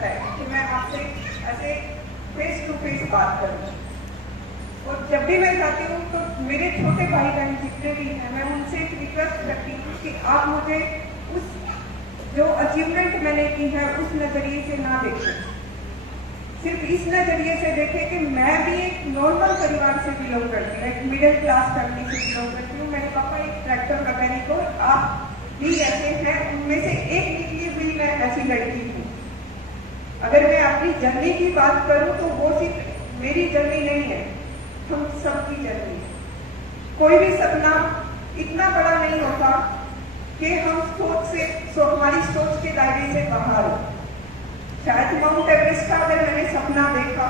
करता है कि मैं आपसे ऐसे फेस टू फेस बात करूँ। और जब भी मैं जाती हूँ तो मेरे छोटे भाई बहन जितने भी हैं, मैं उनसे एक रिक्वेस्ट करती हूँ कि आप मुझे उस जो अचीवमेंट मैंने की है उस नज़रिए से ना देखें, सिर्फ इस नज़रिए से देखें कि मैं भी एक नॉर्मल परिवार से बिलोंग करती हूँ, एक मिडिल क्लास फैमिली से बिलोंग करती हूँ। मेरे पापा एक ट्रैक्टर मैकेनिक हो, आप भी ऐसे हैं, उनमें से एक निकली हुई मैं ऐसी लड़की हूँ। अगर मैं अपनी जर्नी की बात करूँ तो वो सिर्फ मेरी जर्नी नहीं है, हम सबकी जर्नी है। कोई भी सपना इतना बड़ा नहीं होता कि हम हमारी सोच के दायरे से बाहर हो। शायद माउंट एवरेस्ट का अगर मैंने सपना देखा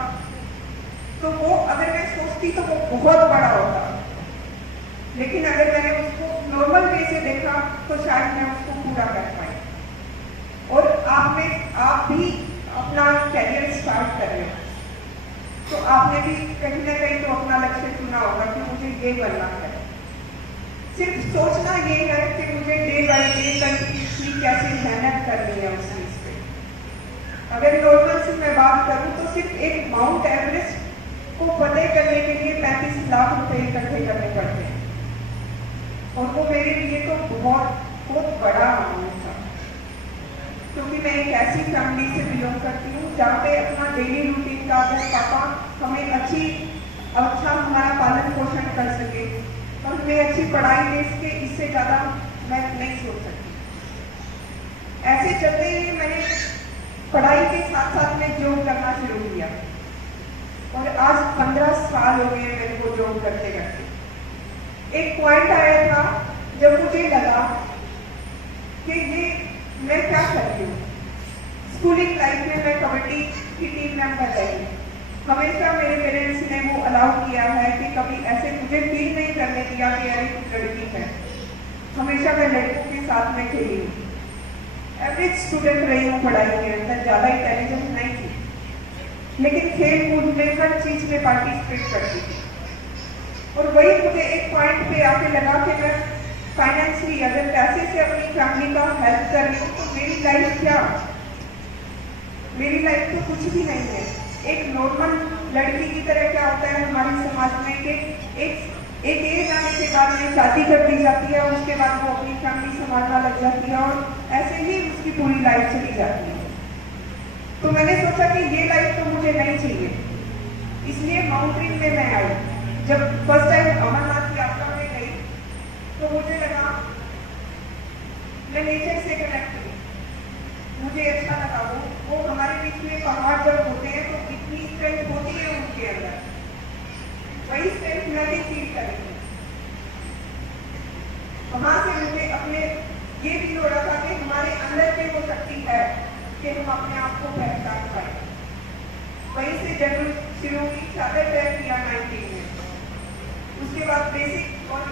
तो वो अगर मैं सोचती तो वो बहुत बड़ा होता, लेकिन अगर मैंने उसको नॉर्मल वे से देखा तो शायद मैं उसको पूरा कर पाई। और आप भी अपना कैरियर स्टार्ट कर रहे हो तो आपने भी कहीं ना कहीं तो अपना लक्ष्य चुना होगा कि मुझे ये बनना है। सिर्फ सोचना ये है कि मुझे डे बाय डे कंटिन्यूसली कैसे मेहनत करनी है उस चीज पे। अगर नॉर्मल से मैं बात करूं तो सिर्फ एक माउंट एवरेस्ट को फतेह करने के लिए 35 लाख रुपए इकट्ठे करने पड़ते हैं, और वो मेरे लिए तो बहुत बड़ा अमाउंट था, क्योंकि मैं एक ऐसी फैमिली से बिलोंग करती हूँ जहाँ पे अपना डेली रूटीन का अगर पापा हमें अच्छा हमारा पालन पोषण कर सके और हमें अच्छी पढ़ाई दे सके, इससे ज़्यादा मैं नहीं सोच सकती। ऐसे चलते ही मैंने पढ़ाई के साथ साथ में जॉब करना शुरू किया, और आज 15 साल हो गए मेरे को जॉब करते करते। एक पॉइंट आया था जब मुझे लगा कि ये मैं क्या कर रही हूँ। स्कूलिंग लाइफ में मैं कबड्डी की टीम मेंबर रही, हमेशा मेरे पेरेंट्स ने वो अलाउ किया है कि कभी ऐसे मुझे फील नहीं करने दिया कि अरे कुछ लड़की है। हमेशा मैं लड़कों के साथ में खेली हूँ, एवरेज स्टूडेंट रही हूँ पढ़ाई के अंदर, ज़्यादा इंटेलिजेंट नहीं थी, लेकिन खेल कूद में हर चीज़ में पार्टिसिपेट करती थी। और वही मुझे एक पॉइंट पे आके लगा कि मैं फाइनेंशियली अगर पैसे से अपनी फैमिली का हेल्प कर रही हूँ तो मेरी लाइफ क्या, मेरी लाइफ तो कुछ भी नहीं है। एक नॉर्मल लड़की की तरह क्या होता है हमारे समाज में कि एक एज आने के बाद में शादी कर दी जाती है, उसके बाद वो अपनी फैमिली संभालना लग जाती है और ऐसे ही उसकी पूरी लाइफ चली जाती है। तो मैंने सोचा कि ये लाइफ तो मुझे नहीं चाहिए, इसलिए माउंटेन में मैं आई। जब फर्स्ट टाइम अमरनाथ यात्रा में गई तो मुझे लगा मैं नेचर से कनेक्ट हुई, मुझे अच्छा लगा। वो हमारे बीच में पहाड़ जब होते हैं तो इतनी स्ट्रेंथ होती है उनके अंदर, वही स्ट्रेंथ मैं भी फील कर रही हूँ। वहां से मुझे अपने ये भी हो रहा था कि हमारे अंदर में वो शक्ति है कि हम अपने आप को पहचान पाए। वहीं से जरूर शुरू की, चादर तय किया 19 में, उसके बाद बेसिक और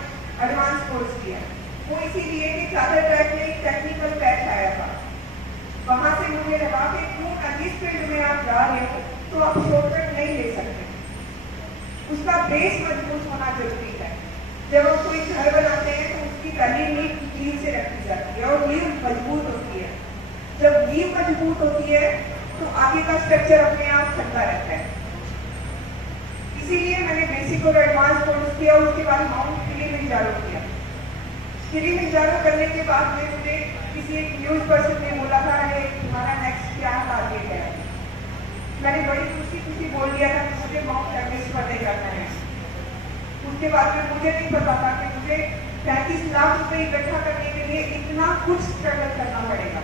एडवांस कोर्स किया। वो इसीलिए कि चादर ट्रैक में एक टेक्निकल पैच आया था, वहां से मुझे लगा कि क्यों जिस फील्ड में आप जा रहे हो तो आप शॉर्टकट नहीं ले सकते, उसका बेस मजबूत होना जरूरी है। जब हम कोई घर बनाते हैं तो उसकी पहली नींव नींव से रखी जाती है और नींव मजबूत होती है। जब नींव मजबूत होती है तो आगे का स्ट्रक्चर अपने आप चलता रहता है। इसीलिए मैंने बेसिक और एडवांस कोर्स किया, उसके बाद माउंट किलिमंजारो किया। किलिमंजारो करने के बाद में मुझे किसी एक न्यूज पर्सन ने बोला था कि तुम्हारा नेक्स्ट क्या टारगेट है। मैंने बड़ी खुशी बोल दिया था कि मुझे माउंट एवरेस्ट फतेह करना है। उसके बाद में मुझे नहीं पता था कि मुझे 35 लाख रुपए इकट्ठा करने के लिए इतना कुछ स्ट्रगल करना पड़ेगा।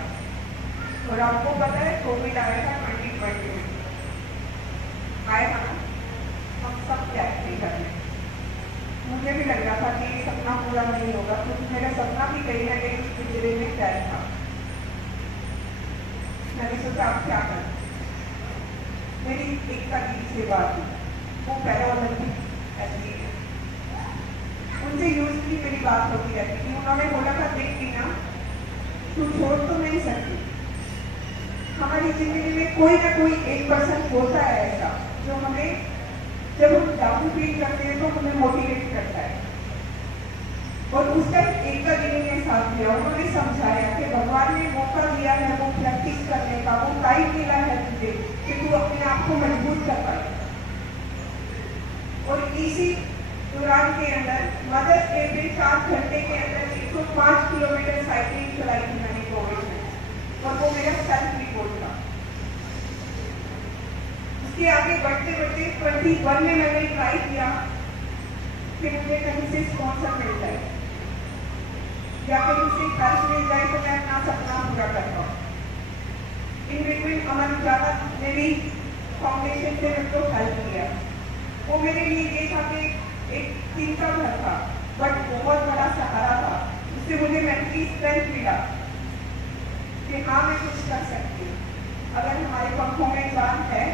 और आपको पता है कोविड आया था 2020 में, आया था ना, हम सब क्या कर रहे। मुझे भी लग रहा था कि ये सपना पूरा नहीं होगा, क्योंकि मेरा सपना भी कहीं ना कहीं उस पिंजरे में कैद था। मैंने सोचा आप क्या करें। मेरी एक कलीग से बात हुई, वो पैरा ओलंपिक एथलीट है, उनसे यूजली मेरी बात होती रहती थी। उन्होंने बोला था देख ना तू छोड़ तो नहीं सकती, हमारी जिंदगी में कोई ना कोई एक पर्सन होता है ऐसा जो हमें जब हम डाउन फील करते हैं तो हमें मोटिवेट करता है। और उसका एक का दिन ने साथ दिया, उन्होंने समझाया कि भगवान ने मौका दिया है वो प्रैक्टिस करने का, वो टाइम मिला है दौरान के अंदर मदर्स डे पे 4 घंटे के अंदर 105 किलोमीटर साइकिलिंग चलाई थी मैंने कोविड में, और वो मेरा सेल्फ रिपोर्ट था। उसके आगे बढ़ते बढ़ते 21 में मैंने ट्राई किया कि मुझे कहीं से स्पॉन्सर मिल जाए या कहीं से खर्च मिल जाए तो मैं अपना सपना पूरा कर पाऊँ। इन बिटवीन अमन उजाला ने भी फाउंडेशन से मेरे को हेल्प किया। वो मेरे लिए ये था कि एक चिंता घर था बट बहुत बड़ा सहारा था। उससे मुझे मेंटली स्ट्रेंथ मिला कि हाँ मैं कुछ कर सकती हूँ। अगर हमारे पंखों में जान है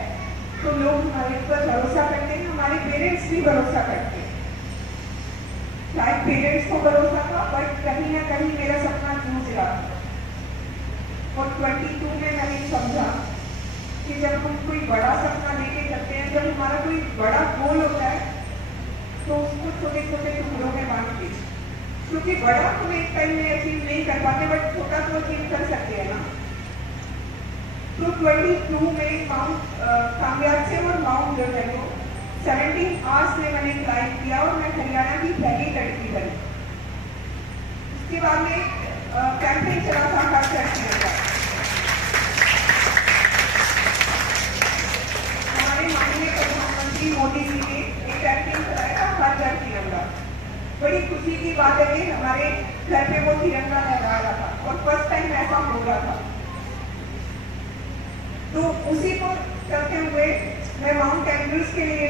तो लोग हमारे ऊपर भरोसा करते हैं, हमारे पेरेंट्स भी भरोसा करते हैं। शायद पेरेंट्स को भरोसा था बट कहीं ना कहीं मेरा सपना जूझ रहा था। और 22 में मैंने समझा कि जब हम कोई बड़ा सपना लेके चलते हैं, जब हमारा कोई बड़ा गोल होता है तो उसको छोटे छोटे टुकड़ों में बांट दीजिए, क्योंकि बड़ा हम एक टाइम में अचीव नहीं कर पाते बट छोटा तो अचीव कर सकते हैं ना। तो 22 में माउंट कामयाब से और माउंट जो है वो 17 आवर्स में मैंने क्लाइम किया और मैं हरियाणा की पहली लड़की बनी। उसके बाद में कैंपेन चला था हर घर तिरंगा। हमारे माननीय प्रधानमंत्री मोदी जी ने एक कैंपेन चलाया था हर घर तिरंगा। बड़ी खुशी की बात है कि हमारे घर पे वो तिरंगा लहरा रहा था और फर्स्ट टाइम ऐसा हो रहा था। तो उसी को करते हुए मैं माउंट एवरेस्ट के लिए